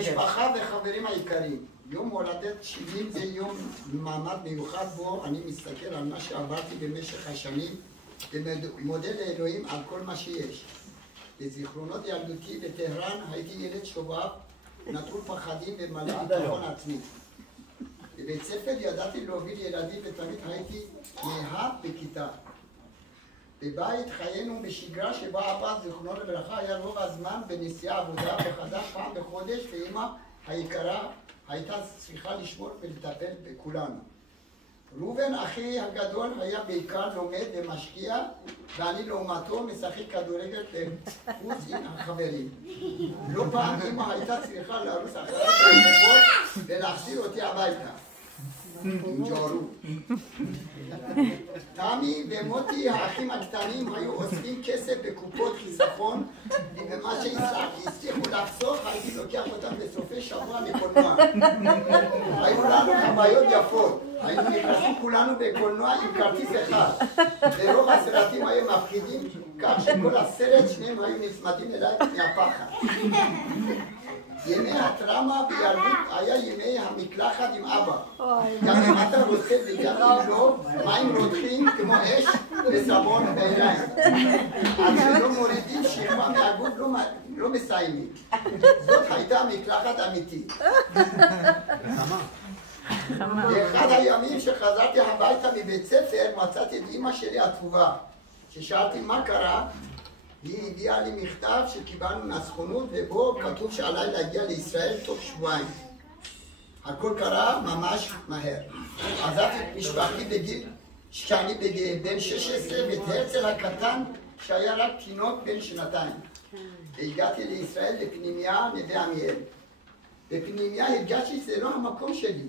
משפחה וחברים היקרים, יום הולדת 70 זה יום מעמד מיוחד בו אני מסתכל על מה שעברתי במשך השנים ומודה לאלוהים על כל מה שיש. בזיכרונות ילדותי בטהרן הייתי ילד שובב, נטול פחדים ומלא ביטחון עצמי. בבית ספר ידעתי להוביל ילדים ותמיד הייתי נאהב בכיתה. בבית חיינו בשגרה שבה אבא זיכרונו לברכה היה רוב הזמן בנסיעה עבודה בחדר פעם בחודש, ואמא היקרה הייתה צריכה לשמור ולטפל בכולנו. ראובן אחי הגדול היה בעיקר לומד ומשקיע, ואני לעומתו משחק כדורגל בחוץ עם החברים. לא פעם אמא הייתה צריכה לרוץ אחרי הרחובות ולהחזיר אותי הביתה. ג'ורו. תמי ומוטי האחים הקטנים היו אוספים כסף בקופות חיסכון, ובמה שהצליחו לחסוך הייתי לוקח אותם בסופי שבוע לקולנוע. היו לנו חוויות יפות, היינו נכנסים כולנו בקולנוע עם כרטיס אחד, ורוב הסרטים היו מפחידים, כך שכל הסרט שניהם היו נצמדים אליי מהפחד. ימי הטראומה בילדות היה ימי המקלחת עם אבא. גם אם אתה רוצה וגם אם לא, מים רותחים כמו אש וסבון בעיניים. עד שלא מורידים שכבה מהגוף לא מסיימים. זאת הייתה מקלחת אמיתית. באחד הימים שחזרתי הביתה מבית ספר מצאתי את אמא שלי עצובה. כששאלתי מה קרה, היא הביאה לי מכתב שקיבלנו מהסוכנות ובו כתוב שעליי להגיע לישראל תוך שבועיים. הכל קרה ממש מהר. עזבתי את משפחתי בגיל שאני בן 16 ואת הרצל הקטן שהיה רק תינוק בן שנתיים. והגעתי לישראל לפנימיה נווה עמיאל. בפנימיה הרגשתי שזה לא המקום שלי.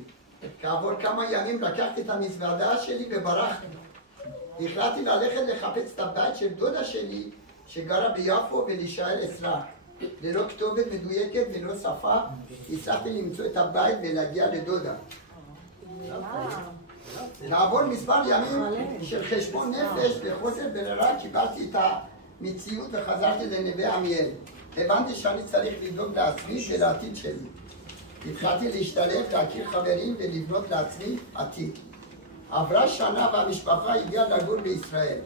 כעבור כמה ימים לקחתי את המזוודה שלי וברחתי. החלטתי ללכת לחפש את הבית של דודה שלי שגרה ביפו ולהישאר אצלה. ללא כתובת מדויקת וללא שפה, הצלחתי למצוא את הבית ולהגיע לדודה. כעבור מספר ימים של חשבון נפש וחוסר ברירה קיבלתי את המציאות וחזרתי לנווה עמיאל. הבנתי שאני צריך לדאוג לעצמי ולעתיד שלי. התחלתי להשתלב, להכיר חברים ולבנות לעצמי עתיד. עברה שנה והמשפחה הגיעה לגור בישראל.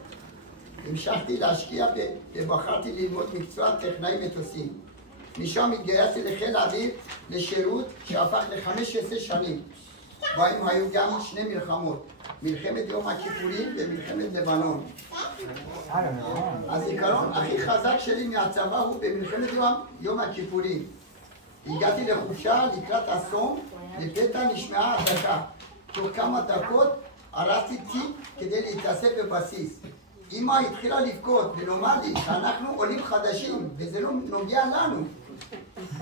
המשכתי להשקיע ובחרתי ללמוד מקצוע טכנאי מטוסים. משם התגייסתי לחיל האוויר לשירות שהפך ל-15 שנים. בהם היו גם שני מלחמות, מלחמת יום הכיפורים ומלחמת לבנון. הזיכרון הכי חזק שלי מהצבא הוא במלחמת יום הכיפורים. הגעתי לחופשה לקראת אסון, לפתע נשמעה אזעקה. תוך כמה דקות הרסתי תיק כדי להתאסף בבסיס. אמא התחילה לבכות ולומר לי שאנחנו עולים חדשים וזה לא נוגע לנו.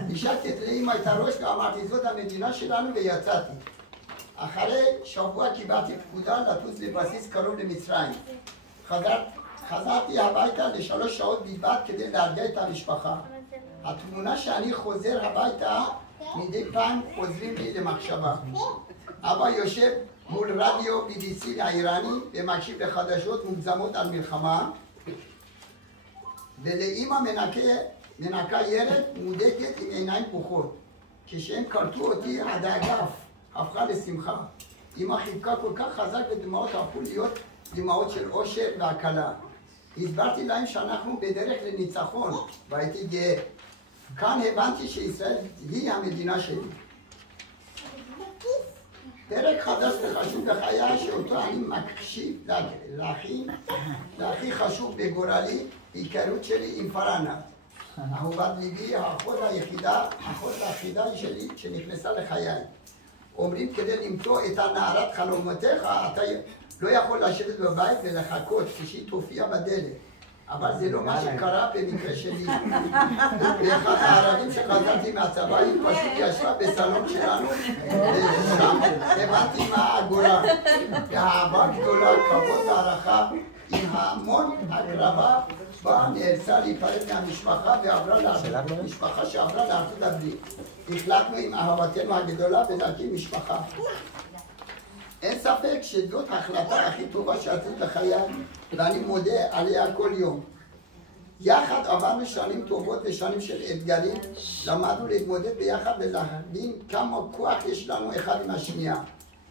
נשקתי לאמא את הראש ואמרתי זאת המדינה שלנו ויצאתי. אחרי שבוע קיבלתי פקודה לטוס לבסיס קרוב למצרים. חזרתי הביתה ל3 שעות בלבד כדי להרגיע את המשפחה. התמונה שאני חוזר הביתה מדי פעם חוזרים לי למחשבה. אבא יושב מול רדיו BBC האיראני ומקשיב לחדשות מוגזמות על מלחמה, ולאמא מנקה ילד מודקת עם עיניים פקוחות. כשהם קלטו אותי הדאגה הפכה לשמחה. אמא חיבקה כל כך חזק ודמעות הפכו להיות דמעות של אושר והקלה. הסברתי להם שאנחנו בדרך לניצחון והייתי גאה. כאן הבנתי שישראל היא המדינה שלי. פרק חדש וחשוב בחיי שאותו אני מקשיב להכי חשוב בגורלי, היכרות שלי עם פרנה. אהובת ליבי, האחות היחידה שלי שנכנסה לחיי. אומרים כדי למצוא את הנערת חלומותיך, אתה לא יכול לשבת בבית ולחכות כשהיא תופיע בדלת. אבל זה לא מה שקרה במקרה שלי. ואחד הערבים שחזרתי מהצבא, היא פשוט ישבה בסלון שלנו, ושם הבנתי מה הגורל. והאהבה גדולה, כבוד והערכה, עם המון הקרבה, בה נאלצה להיפרד מהמשפחה ועברה למשפחה שעברה לארצות הברית. החלטנו עם אהבתנו הגדולה ולהקים משפחה. אין ספק שזאת ההחלטה הכי טובה שעשיתי בחיי, ואני מודה עליה כל יום. יחד עברנו שנים טובות ושנים של אתגרים, למדנו להתמודד ביחד ולהבין כמה כוח יש לנו אחד עם השנייה.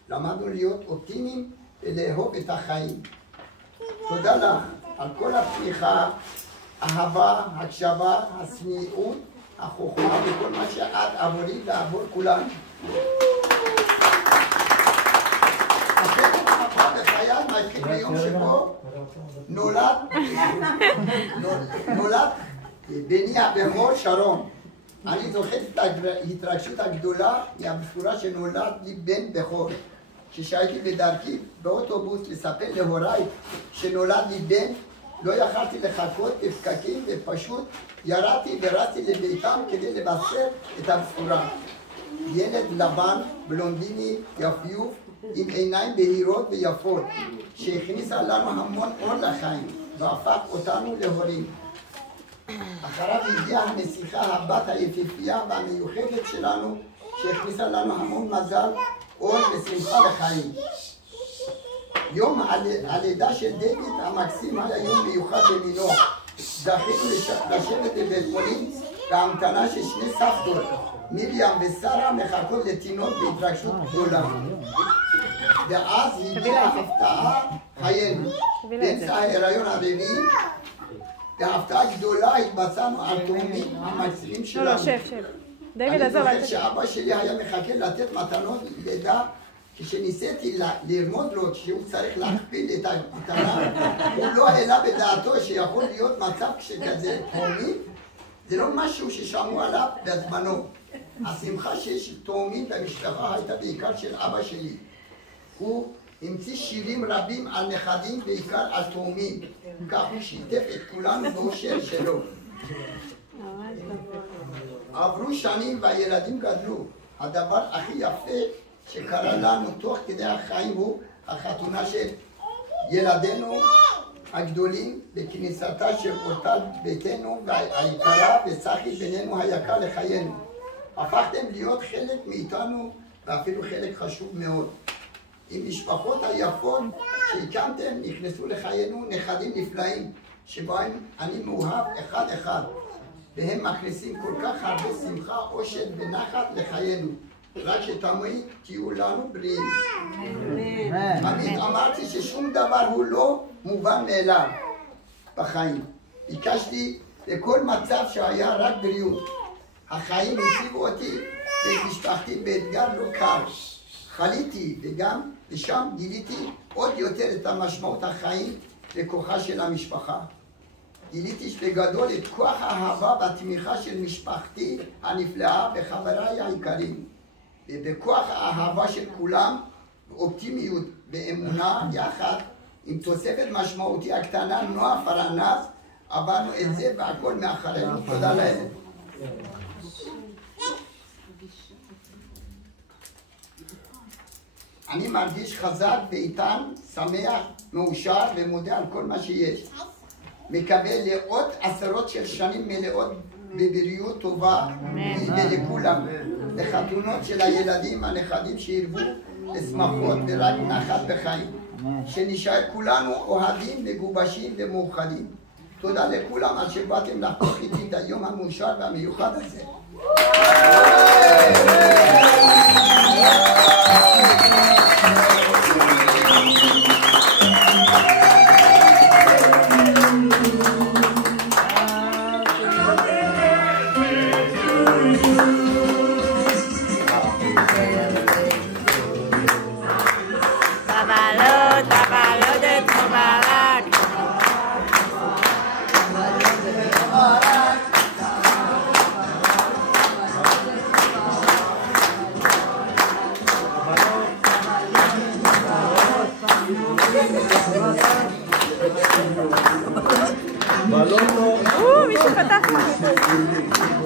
למדנו להיות אופטימיים ולאהוב את החיים. תודה לך על כל התמיכה, אהבה, הקשבה, הצניעות, החוכמה וכל מה שאת עבורי ועבור כולנו. החלק הבא בחיי מתחיל ביום שבו נולד בני הבכור שרון. אני זוכר את ההתרגשות הגדולה מהבשורה שנולד לי בן בכור. כשהייתי בדרכי באוטובוס לספר להוריי שנולד לי בן, לא יכלתי לחכות בפקקים ופשוט ירדתי ורצתי לביתם כדי לבשר את הבשורה. ילד לבן, בלונדיני, יפיוף, עם עיניים בהירות ויפות, שהכניסה לנו המון אור לחיים והפך אותנו להורים. אחריו הגיעה הנסיכה הבת היפיפייה והמיוחדת שלנו, שהכניסה לנו המון מזל, אור ושמחה לחיים. יום הלידה של דיוויד המקסים היה יום מיוחד במינו. זכינו לשבת בבית חולים בהמתנה של שני סבתות, מרים ושרה, מחכות לתינוק בהתרגשות גדולה. ואז הגיעה הפתעה חיינו. באמצע ההיריון הרביעי, בהפתעה גדולה התבשרנו על תאומים המקסימים שלנו. אני זוכר שאבא שלי היה מחכה לתת מתנות לידה. כשניסיתי ללמוד לו שהוא צריך להכפיל את המתנה, הוא לא העלה בדעתו שיכול להיות מצב שכזה תאומי. זה לא משהו ששמעו עליו בזמנו. השמחה שיש תאומים במשפחה הייתה בעיקר של אבא שלי. הוא המציא שירים רבים על נכדים, בעיקר על תאומים. כך הוא שיתף את כולנו באושר שלו. עברו שנים והילדים גדלו. הדבר הכי יפה שקרה לנו תוך כדי החיים הוא החתונה של ילדינו הגדולים בכניסתה של אורטל ביתנו והיקרה וצחי בינינו היקר לחיינו. הפכתם להיות חלק מאיתנו ואפילו חלק חשוב מאוד. עם משפחות היפות שהקמתם נכנסו לחיינו נכדים נפלאים שבהם אני מאוהב אחד אחד, והם מכניסים כל כך הרבה שמחה, אושר ונחת לחיינו. רק שתמיד תהיו לנו בריאים. תמיד אמרתי ששום דבר הוא לא מובן מאליו בחיים. ביקשתי בכל מצב שהיה רק בריאות. החיים הציבו אותי ואת משפחתי באתגר לא קל. חליתי וגם ושם גיליתי עוד יותר את המשמעות החיים וכוחה של המשפחה. גיליתי בגדול את כוח האהבה והתמיכה של משפחתי הנפלאה וחבריי העיקריים. ובכוח האהבה של כולם, אופטימיות ואמונה יחד, עם תוספת משמעותי הקטנה, נועה פרנס, עברנו את זה והכל מאחרינו. תודה להם. אני מרגיש חזק ואיתן, שמח, מאושר ומודה על כל מה שיש. מקווה לעוד עשרות של שנים מלאות בבריאות טובה ולכולם, לחתונות של הילדים הנכדים שירבו לשמחות ורק נחת בחיים, שנשאר כולנו אוהבים מגובשים ומאוחדים. תודה לכולם על שבאתם לחגוג איתי את היום המאושר והמיוחד הזה. מישהו פתח.